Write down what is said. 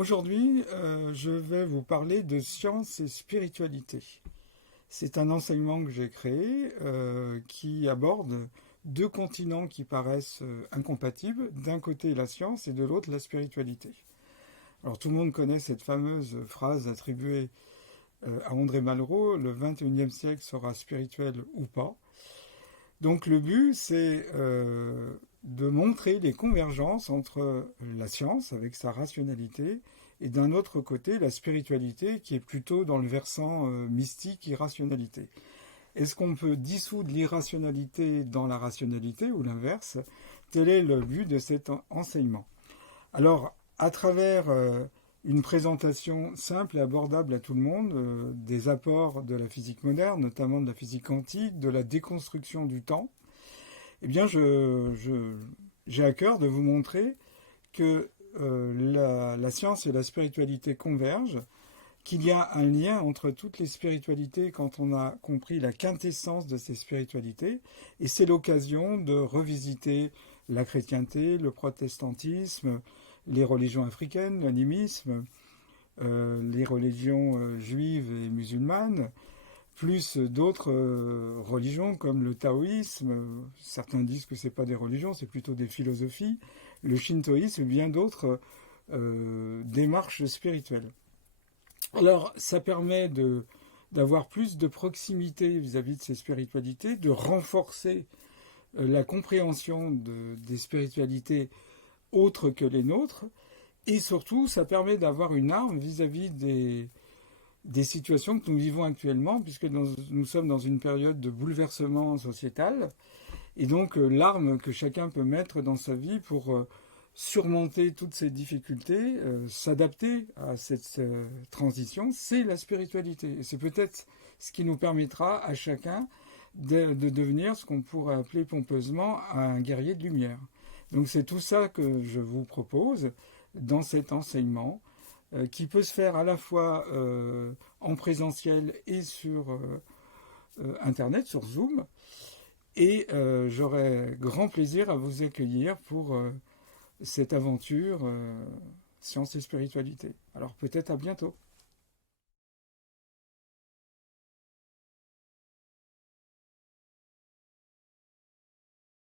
Aujourd'hui, je vais vous parler de science et spiritualité. C'est un enseignement que j'ai créé qui aborde deux continents qui paraissent incompatibles. D'un côté la science et de l'autre la spiritualité. Alors tout le monde connaît cette fameuse phrase attribuée à André Malraux, le 21e siècle sera spirituel ou pas. Donc le but, c'est de montrer les convergences entre la science, avec sa rationalité, et d'un autre côté, la spiritualité, qui est plutôt dans le versant mystique, irrationalité. Est-ce qu'on peut dissoudre l'irrationalité dans la rationalité, ou l'inverse? Tel est le but de cet enseignement. Alors, à travers une présentation simple et abordable à tout le monde, des apports de la physique moderne, notamment de la physique quantique, de la déconstruction du temps, eh bien, j'ai à cœur de vous montrer que la science et la spiritualité convergent, qu'il y a un lien entre toutes les spiritualités quand on a compris la quintessence de ces spiritualités, et c'est l'occasion de revisiter la chrétienté, le protestantisme, les religions africaines, l'animisme, les religions juives et musulmanes, plus d'autres religions comme le taoïsme. Certains disent que ce n'est pas des religions, c'est plutôt des philosophies, le shintoïsme et bien d'autres démarches spirituelles. Alors, ça permet d'avoir plus de proximité vis-à-vis de ces spiritualités, de renforcer la compréhension des spiritualités autres que les nôtres, et surtout, ça permet d'avoir une arme vis-à-vis des situations que nous vivons actuellement, puisque nous sommes dans une période de bouleversement sociétal, et donc l'arme que chacun peut mettre dans sa vie pour surmonter toutes ces difficultés, s'adapter à cette transition, c'est la spiritualité. Et c'est peut-être ce qui nous permettra à chacun de devenir ce qu'on pourrait appeler pompeusement un guerrier de lumière. Donc c'est tout ça que je vous propose dans cet enseignement, qui peut se faire à la fois en présentiel et sur Internet, sur Zoom. Et j'aurai grand plaisir à vous accueillir pour cette aventure science et spiritualité. Alors peut-être à bientôt.